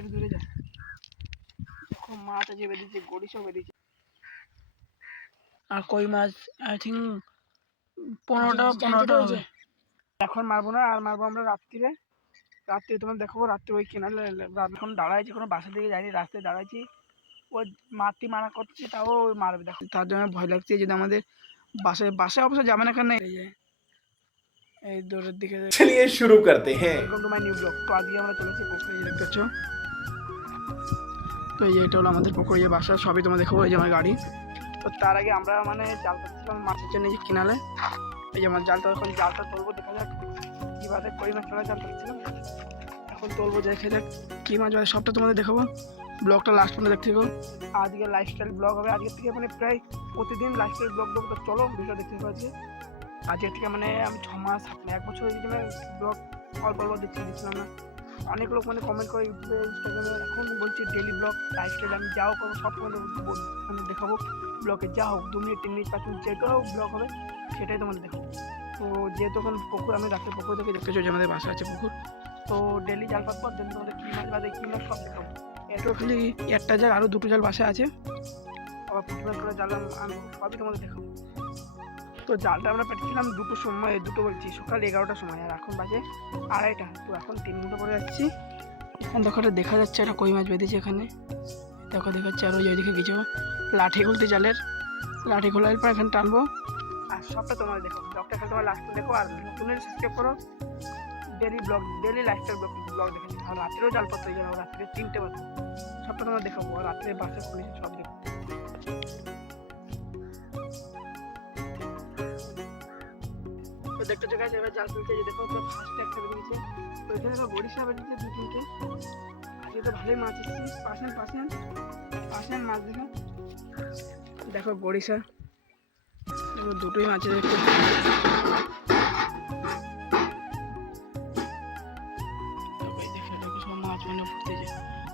একটু দূরে যা। দেখো মাছ আছে বেরিয়েছে, গড়িশও বেরিয়েছে। আর কই মাছ আই থিঙ্ক 15টা হবে। এখন মারবো না, আর মারবো আমরা রাত্রিরে। তোমার দেখাবো রাত্রে ওই কেনালে। এখন দাঁড়াইছি, কোনো বাসা থেকে যাইনি, রাস্তায় দাঁড়াইছি। ও মানা করছে, তাও মারবে। দেখো তার জন্য ভয় লাগছে যদি আমাদের বাসায় অবশ্য যাবে না, কেন এই দূরের দিকে। चलिए शुरू करते हैं। Welcome to my new blog. তো আজকে আমরা চলেছি পুকুরে, দেখতে পাচ্ছ। তো এটা হলো আমাদের পুকুরে, বাসা সবই তোমার দেখাবো। এই যে আমার গাড়ি। তো তার আগে আমরা মানে জাল পাচ্ছিলাম মাছের জন্য, এই যে কিনালে। এই যে আমার জালটা, এখন জালটা তুলবো, দেখা যাক কীভাবে কই মাছ চলে। জাল পাচ্ছিলাম, এখন তুলবো, দেখে যাক কী মাছ বাজে, সবটা তোমাদের দেখাবো। ব্লগটা লাস্ট পর্যন্ত দেখতে থাকো। আজকে লাইফস্টাইল ব্লগ হবে, আজকের থেকে মানে প্রায় প্রতিদিন লাইফস্টাইল ব্লগ দেবো। তো চলো ভিডিও দেখতে থাকো। আজকের থেকে মানে আমি 6 মাস 1 বছর হয়ে গেছে ব্লগ অল্প দিচ্ছিলাম না। অনেক লোক মানে কমেন্ট করে ইউটিউবে, ইনস্টাগ্রামে। এখন বলছি ডেলি ব্লগ লাইফস্টাইল আমি যাও করবো, সব তোমাদের মানে দেখাবো। ব্লগে যা হোক 2 মিনিট 3 মিনিট 5 মিনিট যেটা হোক ব্লগ হবে, সেটাই তোমাদের দেখাবো। তো যেহেতু এখন পুকুর, আমি রাত্রে পুকুর থেকে দেখতে চাই যে আমাদের বাসা আছে পুকুর। তো ডেলি জাল পাতবো, দেন তোমাদের কী মাছ বাজে কী মাছ সব দেখাবো। এটো খালি একটা জাল, আরও 2টো জাল বাসায় আছে। আবার পুকুরের করে জাল আনবো, সবই তোমাদের দেখাবো। তো জালটা আমরা পেটেছিলাম 2টোর সময়, 2টো বলছি সকাল 11টার সময়, আর এখন বাজে 2:30। তো এখন 3 ঘন্টা পরে যাচ্ছি। এখন দেখো এটা দেখা যাচ্ছে, একটা কই মাছ বেঁধেছে এখানে। দেখো দেখাচ্ছে, আর ওই ওইদিকে কিছু লাঠি খুলতে, জালের লাঠি খোলার পর এখানে টানবো। আর সবটা তোমার দেখো, ব্লগটা এখানে তোমার লাস্টে দেখো। আর নতুনের সাবস্ক্রাইব করো। Daily blog, daily lifestyle blog দেখেছি। আর রাত্রেও জাল পাতা হয়ে যাবে, রাত্রে 3টে বাজে, সবটা তোমার দেখাবো। আর রাত্রে বাসে খুলেছি, সব দেখো। তো দেখতে গাইস, এবার জাল ফেলতে যে দেখো, পুরো ফার্স্টে একটা বেরিয়েছে। তো এখানে তো বড়িশা বেরিয়েছে 2-3টে। আজকে তো ভালোই মাছ এসেছে, পাশেন মাছ দেখো। দেখো বড়িশা, দেখো 2টোই মাছ দেখতে। সব মাছ মানে ফুটতেছে।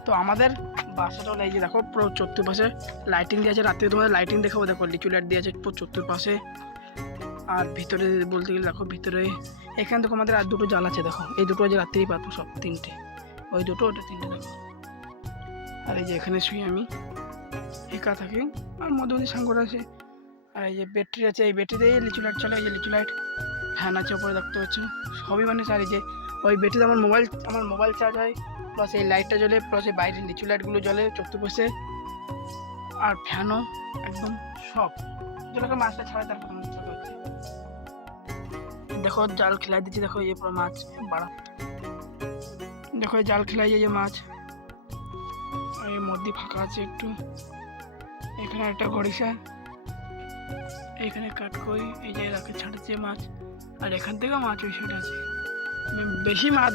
তো আমাদের বাসাটাও এই যে দেখো, পুরো চতুর্পাশে লাইটিং দিয়ে আছে। রাত্রে তোমাদের লাইটিং দেখাবো। দেখো লিচু লাইট দিয়ে আছে পুরো চতুর্পাশে। আর ভিতরে বলতে গেলে দেখো, ভিতরে এখানে দেখো আমাদের আর 2টো জাল আছে। দেখো এই 2টো যে রাত্রেই পাবো, সব 3টে, ওই 2টো ওটা 3টে দেখো। আর এই যে এখানে শুয়ে আমি একা থাকি, আর মধ্যে সাঙ্গর আছে। আর এই যে ব্যাটারি আছে, এই ব্যাটারিতে লিচু লাইট চলে। এই যে লিচু লাইট, ফ্যান আছে উপরে দেখতে পাচ্ছ, সবই মানে। আর এই যে ওই ব্যাটারিতে আমার মোবাইল চার্জ হয়, প্লাস এই লাইটটা জ্বলে, প্লাস এই বাইরের লিচু লাইটগুলো জ্বলে চতুর্পাশে। আর ফ্যানও একদম সব, যেটাকে মাছটা ছাড়ে তারপর হচ্ছে। দেখো জাল খেলাই দিচ্ছি, দেখো এই পুরো মাছ বাড়া। দেখো জাল খেলাই যে মাছ, এর মধ্যে ফাঁকা আছে একটু। এখানে একটা গড়িশা, এখানে কাঠকই, এই যে রাখে ছাড়ছে মাছ। আর এখান থেকেও মাছ ওই সাইড আছে। বেশি মাছ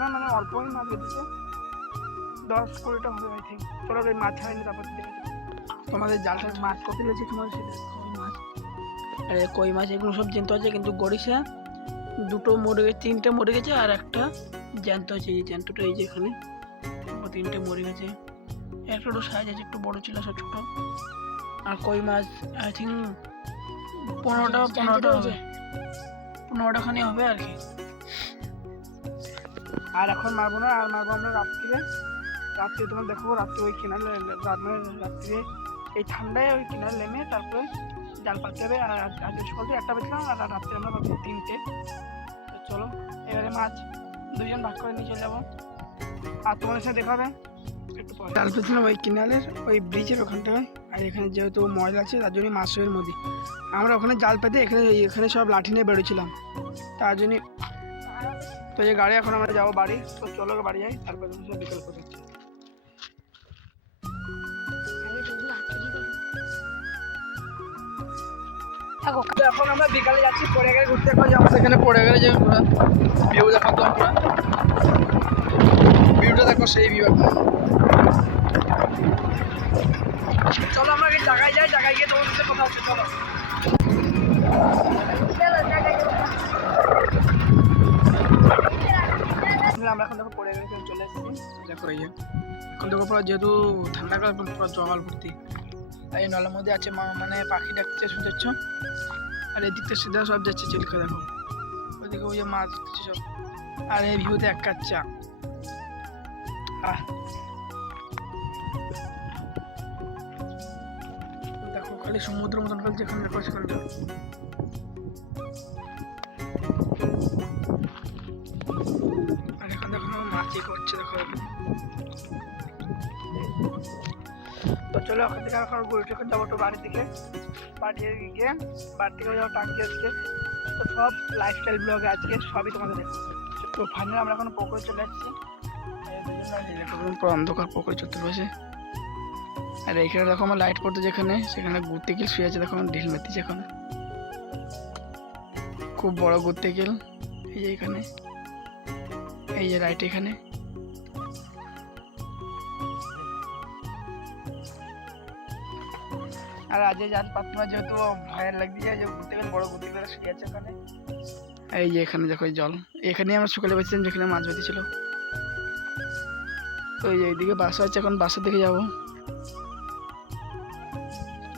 না, মানে অল্পই মাছ বেঁধেছে, 10-20টা হবে আই থিঙ্ক। চলো ওই মাছ ছাড়াইনি, তারপর তোমাদের জালটা মাছ কত লেগেছে তোমার সেটা মাছ। আর কই মাছ এগুলো সব জ্যান্ত আছে, কিন্তু গড়িশা 2টো মরে গেছে, 3টে মরে গেছে, আর একটা জ্যান্ত আছে। এই জ্যান্তটা এই যে এখানে 3টে মরে গেছে। একটা সাইজ আছে, একটু বড় ছিল, সব ছোটো। আর কই মাছ আই থিঙ্ক 15টা হবে, 15টাখানি হবে আর কি। আর এখন মারবো না, আর মারবো আমরা রাত্রিরে তোমার দেখাবো। রাত্রে ওই কিনারে, রাত্রিরে এই ঠান্ডায় ওই কিনারে নেমে তারপরে জাল পাততে হবে। আর আজকে সকাল থেকে 1টা বেজলাম, আর রাত্রে আমরা পাবো 3টে। তো চলো এবারে মাছ 2জন ভাগ করে নিয়ে চলে যাবো, আর তোমাদের সাথে দেখা হবে একটু পরে। জাল ফেলছিলাম ওই কিনারের ওই ব্রিজের ওখানটায়। আর এখানে যেহেতু ময়লা আছে, তার জন্য মাছের মধ্যে আমরা ওখানে জাল পেতে এখানে সব লাঠি নিয়ে বেরোছিলাম, তার জন্য। তো এই গাড়ি, এখন আমরা যাবো বাড়ি। তো চলো বাড়ি যাই, তারপর বিকেল করে যাচ্ছি। এখন আমরা বিকালে যাচ্ছি পড়ে গেলে ঘুরতে, যাবো সেখানে পড়ে গেলে যে ভিউ দেখাতো আমরা। ভিউটা দেখো, সেই ভিউ। চলো আমরা জায়গায় যাই, জায়গায় গিয়ে তোমার সাথে কথা হচ্ছে। চলো আমরা এখন দেখো পড়ে গেলে চলে এসেছি। দেখো এই যে এখন দেখো পুরো, যেহেতু ঠান্ডাকাল পুরো জল ভর্তি। আর এই নলের মধ্যে আছে মানে পাখি ডাকছে, শুনতেছ। আর এদিকটা সিধা সব যাচ্ছে চিলকা, দেখো ওইদিকে ওই যে মাছ দিচ্ছে সব। আর এই ভিউতে এক কাচ্চা দেখো খালি সমুদ্র মতন খালি যেখানে দেখো সেখানে যাও। আর এখন দেখো মাছই করছে দেখো এখানে। তো চলো ওখান থেকে এখন ঘুরে করে যাবো তো বাড়ির দিকে। বাড়ি গিয়ে বাড়ি থেকে যাবো টাঙ্কি আজকে। তো সব লাইফস্টাইল ব্লগে আজকে সবই তোমাদের দেখো। তো ফাইনালি আমরা এখন পুকুরে চলে আসছি। পুরো অন্ধকার পুকুরে চলতে বসে। আর এইখানে দেখো আমার লাইট পড়তে যেখানে সেখানে ঘুরতে গেল শুয়ে আছে দেখো আমার ঢিল মেরতেছে এখানে। খুব বড় ঘুরতে গেল এই যে এখানে, এই যে লাইট এখানে। আর আজকে জান পাতমা যেহেতু ভয়ের লাগছে যে ঘুরতে গেলে বড় ঘুরতে গেলে শুয়ে আছে এখানে। এই যে এখানে দেখো জল, এখানেই আমরা সকালে বেঁচেছিলাম যেখানে মাছ বেঁধেছিল। তো এই যে এইদিকে বাসা আছে, এখন বাসার দিকে যাবো।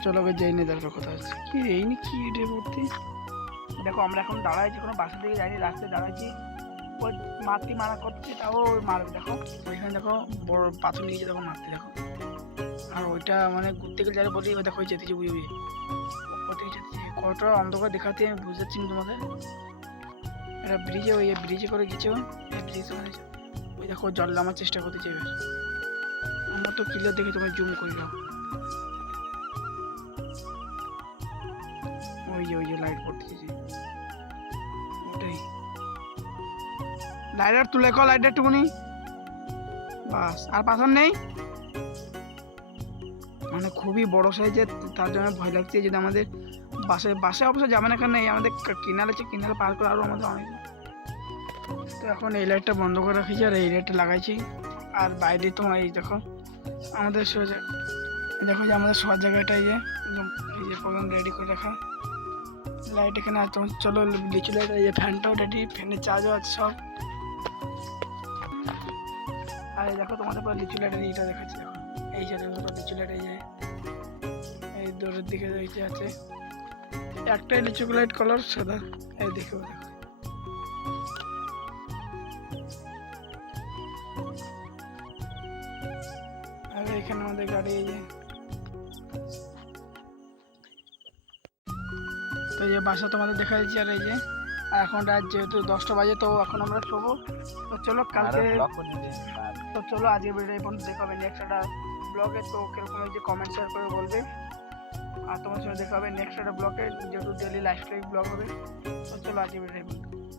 চলো যাই না, দেখো কথা হচ্ছে কি এই নি কি রে ভর্তি। দেখো আমরা এখন দাঁড়াইছি, কোনো বাসার দিকে যাইনি, রাস্তায় দাঁড়াইছি। ওই মারতে মারা করছে, তাও ওই মারবে দেখো। ওইখানে দেখো বড় পাথর নিয়েছে দেখো মারতে দেখো। আর ওইটা মানে ঘুরতে গেলে যারা বলি ওই দেখো যেতেছে বুঝে বুঝে ওদিকে যেতেছে। কতটা অন্ধকার দেখাতে আমি বুঝতে পারছি না তোমাদের। এটা ব্রিজে, ওই ব্রিজে করে গেছে, এই ব্রিজ মানে ওই দেখো জল নামার চেষ্টা করতেছে এবার। আমার তো ক্লিয়ার দেখে তোমার জুম করি নাও। ওই যে লাইট পড়তেছে ওটাই। লাইটার তুলে কো, লাইটার টুকুনি বাস, আর পাথর নেই। মানে খুবই বড় সাইজের, তার জন্য ভয় লাগছে। যদি আমাদের বাসায় অবশ্য যাবে না, কারণ এই আমাদের কিনার আছে, কিনারে পার করে আরও আমাদের অনেক। তো এখন এই লাইটটা বন্ধ করে রাখেছি আর এই লাইটটা লাগাইছি। আর বাইরে তোমার এই দেখো আমাদের সোজা, দেখো যে আমাদের শোয়ার জায়গাটা এই যে প্রোগ্রাম রেডি করে রাখা লাইট এখানে। আর তোমার চলো লিচু লাইট, এই যে ফ্যানটাও রেডি, ফ্যানের চার্জও আছে সব। আর এই দেখো তোমাদের পর লিচু লাইটের এইটা দেখাচ্ছি দেখো, এই সাইডে লিচু লাইট, এই যে এই দূরের দিকে এই যে আছে একটাই লিচু লাইট কালার সাদা। এই দেখো দেখো আর এখানে আমাদের গাড়ি এই যে। তো এই যে বাসা তোমাদের দেখা যাচ্ছে। আর এই যে এখন রাত যেহেতু 10টা বাজে, তো এখন আমরা শোবো। তো চলো কালকে, তো চলো আজকে ভিডিও এই পর্যন্ত দেখা হবে নেক্সট একটা ব্লগে। তো কিরকম হয়েছে কমেন্ট শেয়ার করে বলবে। আর তোমার সঙ্গে দেখা হবে নেক্সট একটা ব্লগে, যেহেতু ডেলি লাইফস্টাইল ব্লগ হবে। তো চলো আজকে ভিডিও এই পর্যন্ত।